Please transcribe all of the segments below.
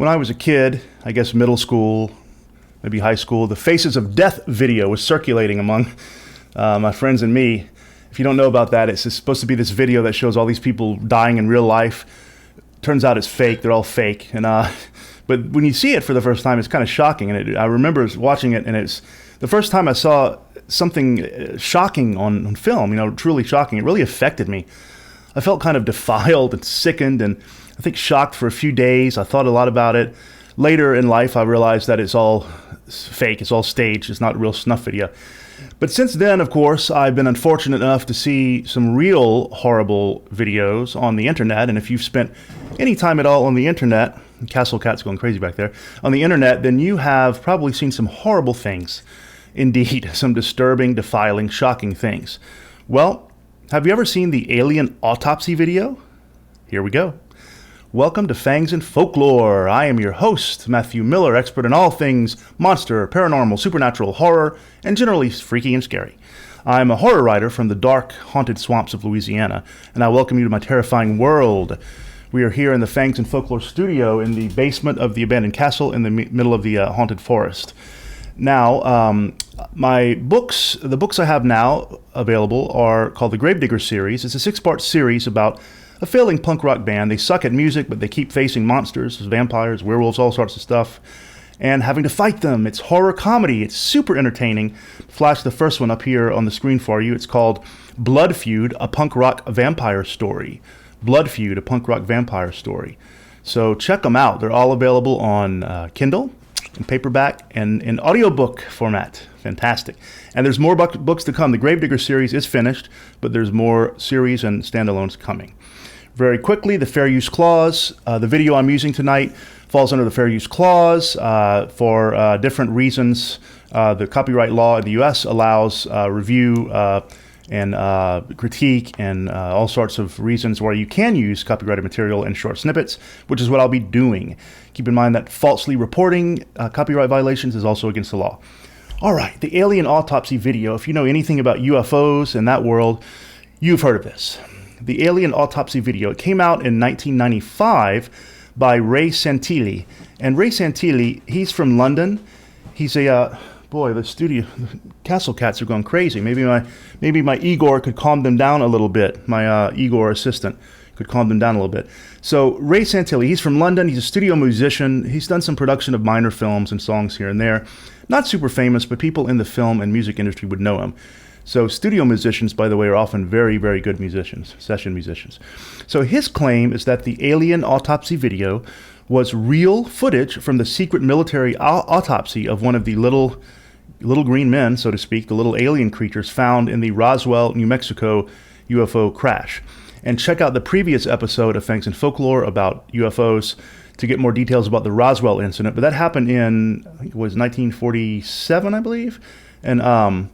When I was a kid, I guess middle school, maybe high school, the Faces of Death video was circulating among my friends and me. If you don't know about that, it's supposed to be this video that shows all these people dying in real life. Turns out it's fake. They're all fake. But when you see it for the first time, it's kind of shocking. And I remember watching it, and it's the first time I saw something shocking on film, truly shocking. It really affected me. I felt kind of defiled and sickened, and I think shocked for a few days. I thought a lot about it. Later in life, I realized that it's all fake. It's all staged. It's not a real snuff video. But since then, of course, I've been unfortunate enough to see some real horrible videos on the internet. And if you've spent any time at all on the internet, Castle Cat's going crazy back there, on the internet, then you have probably seen some horrible things. Indeed, some disturbing, defiling, shocking things. Well, have you ever seen the Alien Autopsy video? Here we go. Welcome to Fangs and Folklore. I am your host, Matthew Miller, expert in all things monster, paranormal, supernatural, horror, and generally freaky and scary. I'm a horror writer from the dark, haunted swamps of Louisiana, and I welcome you to my terrifying world. We are here in the Fangs and Folklore studio in the basement of the abandoned castle in the middle of the haunted forest. Now, the books I have now available are called the Gravedigger series. It's a 6-part series about a failing punk rock band. They suck at music, but they keep facing monsters, vampires, werewolves, all sorts of stuff, and having to fight them. It's horror comedy. It's super entertaining. Flash the first one up here on the screen for you. It's called Blood Feud, a punk rock vampire story. Blood Feud, a punk rock vampire story. So check them out. They're all available on Kindle, in paperback, and in audiobook format. Fantastic. And there's more books to come. The Gravedigger series is finished, but there's more series and standalones coming. Very quickly, the Fair Use Clause. The video I'm using tonight falls under the Fair Use Clause for different reasons. The copyright law in the U.S. allows review and critique and all sorts of reasons where you can use copyrighted material in short snippets, which is what I'll be doing. Keep in mind that falsely reporting copyright violations is also against the law. All right, the Alien Autopsy video. If you know anything about UFOs and that world, you've heard of this. The Alien Autopsy video. It came out in 1995 by Ray Santilli. And Ray Santilli, he's from London. He's the Castle Cats are going crazy. Maybe my Igor could calm them down a little bit. My Igor assistant could calm them down a little bit. So Ray Santilli, he's from London. He's a studio musician. He's done some production of minor films and songs here and there. Not super famous, but people in the film and music industry would know him. So studio musicians, by the way, are often very, very good musicians, session musicians. So his claim is that the Alien Autopsy video was real footage from the secret military autopsy of one of the little green men, so to speak, the little alien creatures found in the Roswell, New Mexico UFO crash. And check out the previous episode of Fangs and Folklore about UFOs to get more details about the Roswell incident. But that happened in, I think it was 1947, I believe. And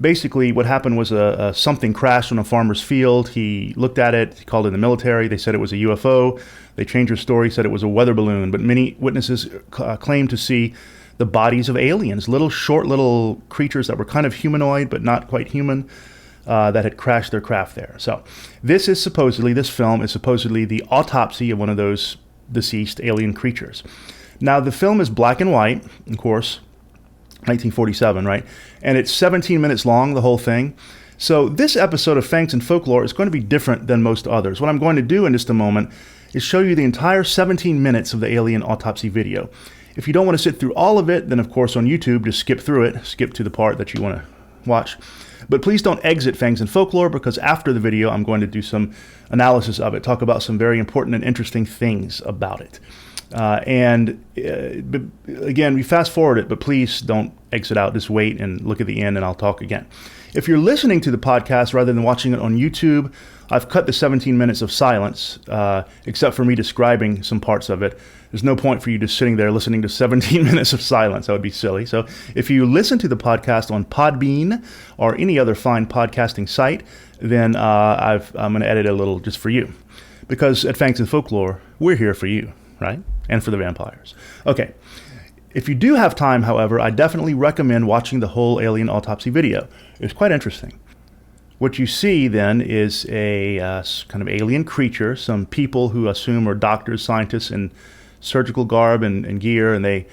basically what happened was something crashed on a farmer's field. He looked at it, he called in the military. They said it was a UFO. They changed their story, said it was a weather balloon. But many witnesses claimed to see the bodies of aliens, short little creatures that were kind of humanoid but not quite human, that had crashed their craft there. So this film is supposedly the autopsy of one of those deceased alien creatures. Now the film is black and white, of course, 1947, right? And it's 17 minutes long, the whole thing. So this episode of Fangs and Folklore is going to be different than most others. What I'm going to do in just a moment is show you the entire 17 minutes of the Alien Autopsy video. If you don't want to sit through all of it, then of course on YouTube, just skip through it, skip to the part that you want to watch. But please don't exit Fangs and Folklore, because after the video, I'm going to do some analysis of it, talk about some very important and interesting things about it. Again, we fast forward it, but please don't exit out. Just wait and look at the end, and I'll talk again. If you're listening to the podcast rather than watching it on YouTube, I've cut the 17 minutes of silence, except for me describing some parts of it. There's no point for you just sitting there listening to 17 minutes of silence. That would be silly. So if you listen to the podcast on Podbean or any other fine podcasting site, then I'm going to edit it a little just for you. Because at Fangs and Folklore, we're here for you, right? And for the vampires. Okay. If you do have time, however, I definitely recommend watching the whole Alien Autopsy video. It's quite interesting. What you see then is a kind of alien creature, some people who assume are doctors, scientists, and surgical garb and gear, and they're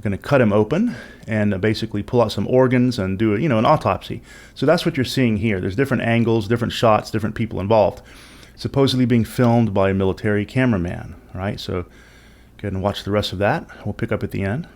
going to cut him open and basically pull out some organs and do an autopsy. So that's what you're seeing here. There's different angles, different shots, different people involved. Supposedly being filmed by a military cameraman. All right, so go ahead and watch the rest of that. We'll pick up at the end.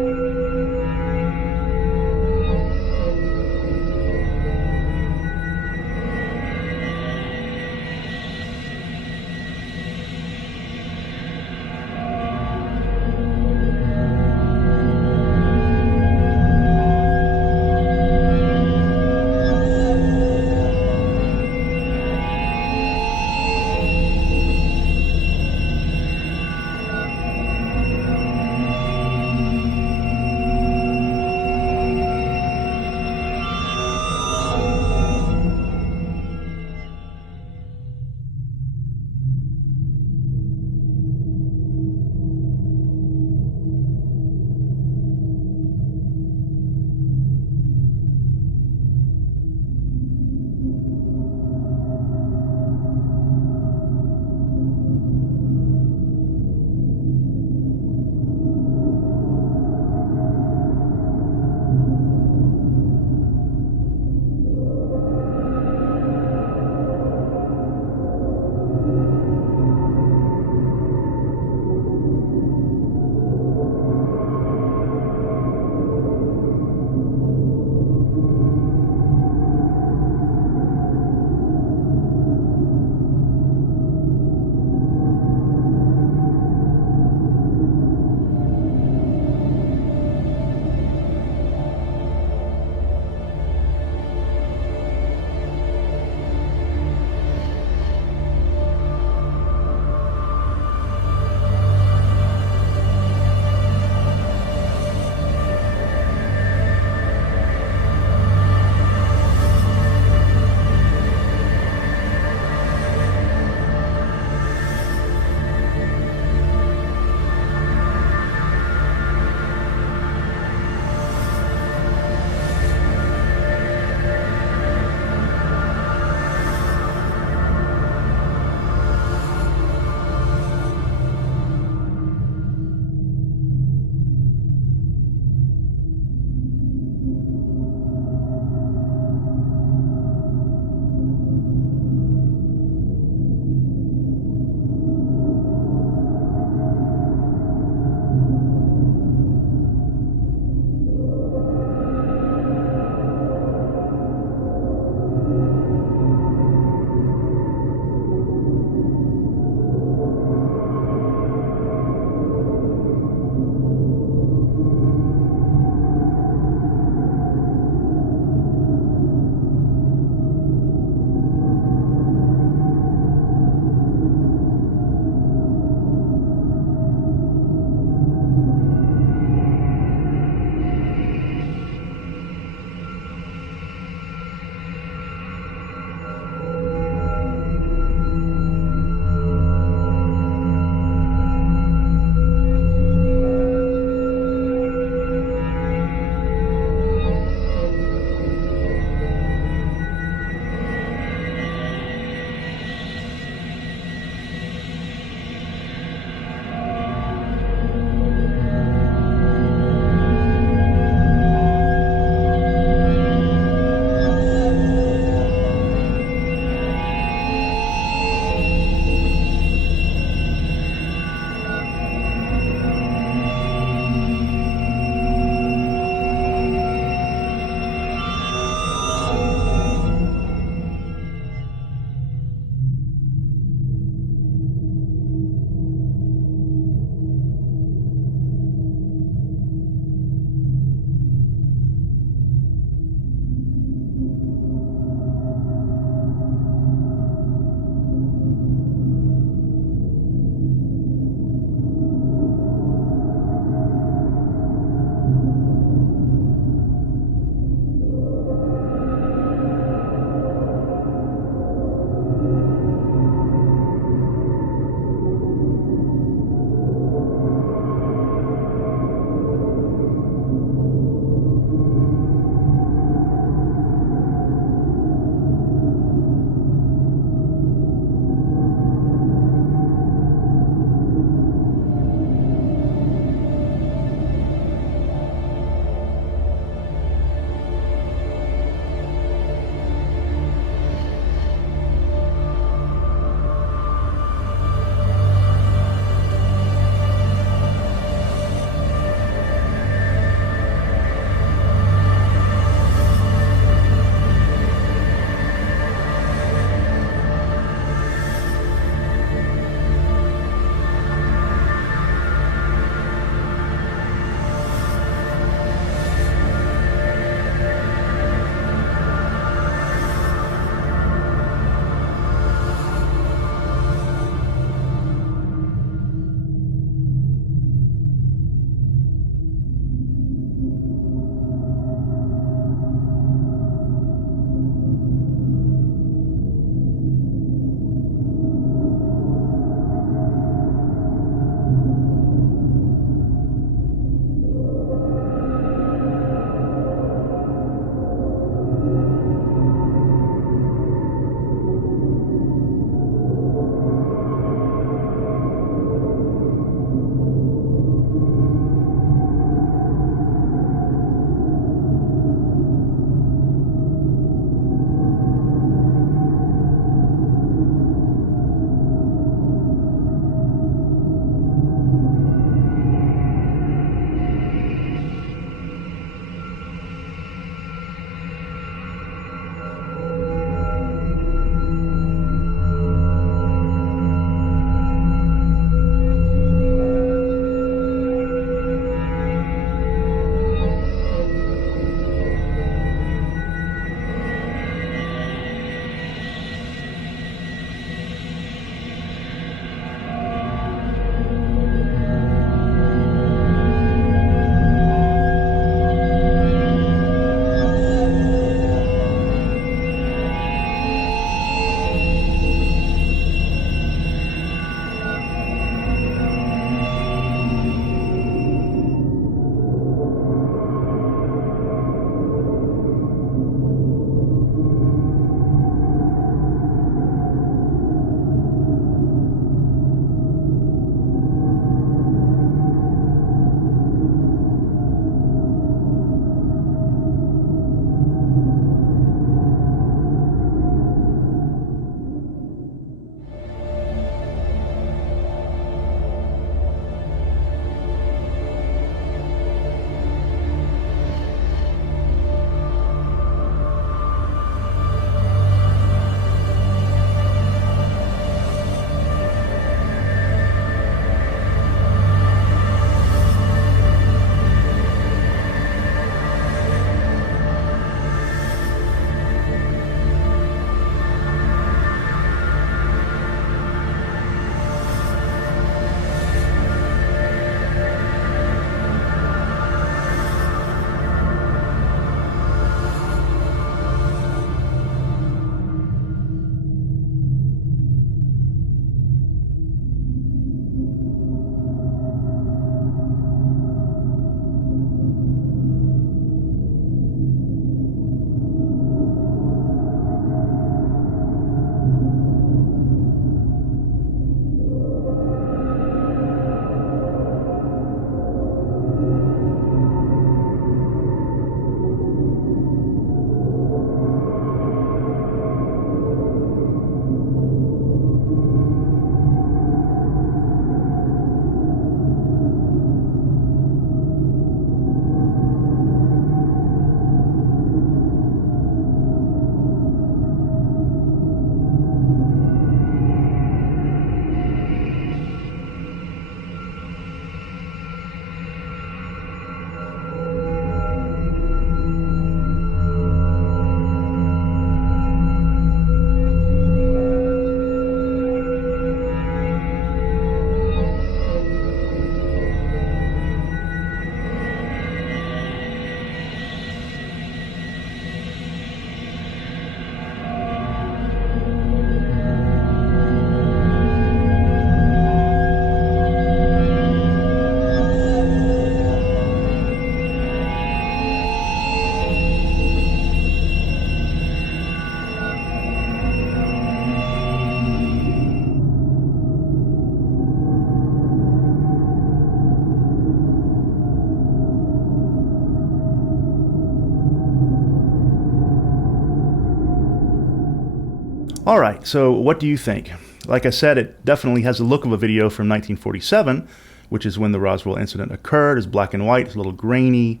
All right, so what do you think? Like I said, it definitely has the look of a video from 1947, which is when the Roswell incident occurred. It's black and white, it's a little grainy.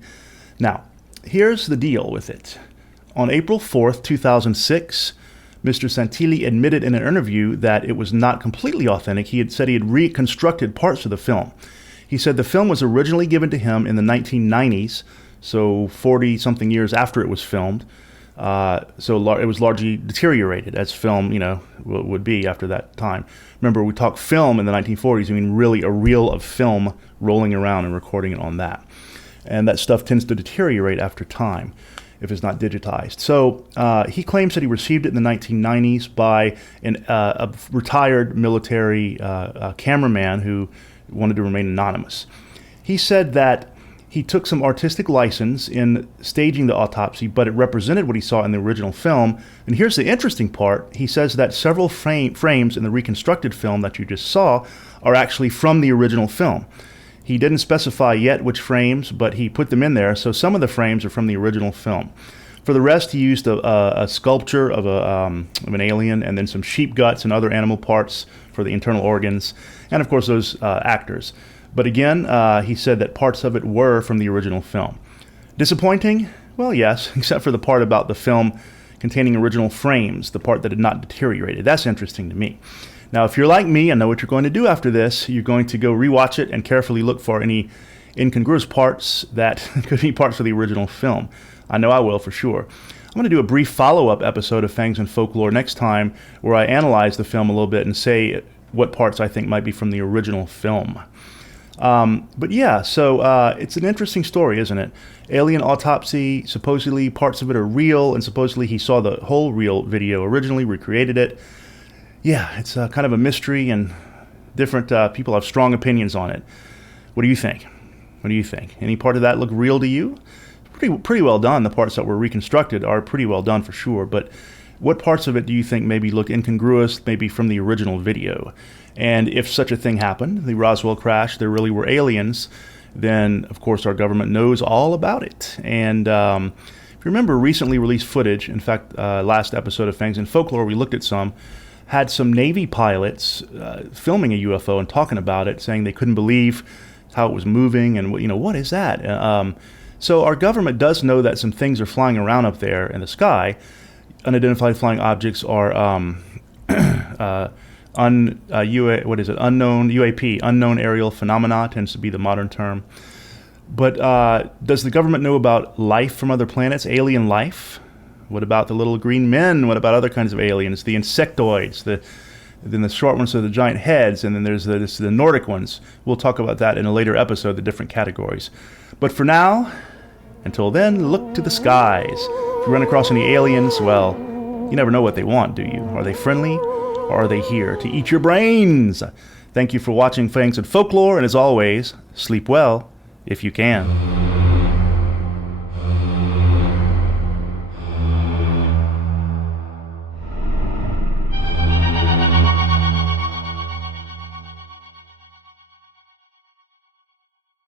Now, here's the deal with it. On April 4th, 2006, Mr. Santilli admitted in an interview that it was not completely authentic. He had said he had reconstructed parts of the film. He said the film was originally given to him in the 1990s, so 40-something years after it was filmed. So it was largely deteriorated, as film, would be after that time. Remember, we talk film in the 1940s, I mean really a reel of film rolling around and recording it on that. And that stuff tends to deteriorate after time if it's not digitized. So he claims that he received it in the 1990s by a retired military cameraman who wanted to remain anonymous. He said that he took some artistic license in staging the autopsy, but it represented what he saw in the original film. And here's the interesting part. He says that several frames in the reconstructed film that you just saw are actually from the original film. He didn't specify yet which frames, but he put them in there, so some of the frames are from the original film. For the rest, he used a sculpture of an alien, and then some sheep guts and other animal parts for the internal organs, and of course those actors. But again, he said that parts of it were from the original film. Disappointing? Well, yes, except for the part about the film containing original frames, the part that had not deteriorated. That's interesting to me. Now, if you're like me, I know what you're going to do after this. You're going to go rewatch it and carefully look for any incongruous parts that could be parts of the original film. I know I will for sure. I'm going to do a brief follow-up episode of Fangs and Folklore next time where I analyze the film a little bit and say what parts I think might be from the original film. But yeah, so it's an interesting story, isn't it? Alien Autopsy, supposedly parts of it are real, and supposedly he saw the whole real video originally, recreated it. Yeah, it's kind of a mystery, and different people have strong opinions on it. What do you think? What do you think? Any part of that look real to you? Pretty well done. The parts that were reconstructed are pretty well done for sure, but what parts of it do you think maybe look incongruous, maybe from the original video? And if such a thing happened, the Roswell crash, there really were aliens, then of course our government knows all about it. And if you remember recently released footage, in fact, last episode of Fangs and Folklore, we looked at had some Navy pilots filming a UFO and talking about it, saying they couldn't believe how it was moving and what is that? So our government does know that some things are flying around up there in the sky. Unidentified flying objects are unknown UAP, unknown aerial phenomena tends to be the modern term. But does the government know about life from other planets, alien life? What about the little green men? What about other kinds of aliens? The insectoids, then the short ones are the giant heads, and then there's the Nordic ones. We'll talk about that in a later episode, the different categories. But for now, until then, look to the skies. If you run across any aliens, well, you never know what they want, do you? Are they friendly, or are they here to eat your brains? Thank you for watching Fangs and Folklore, and as always, sleep well if you can.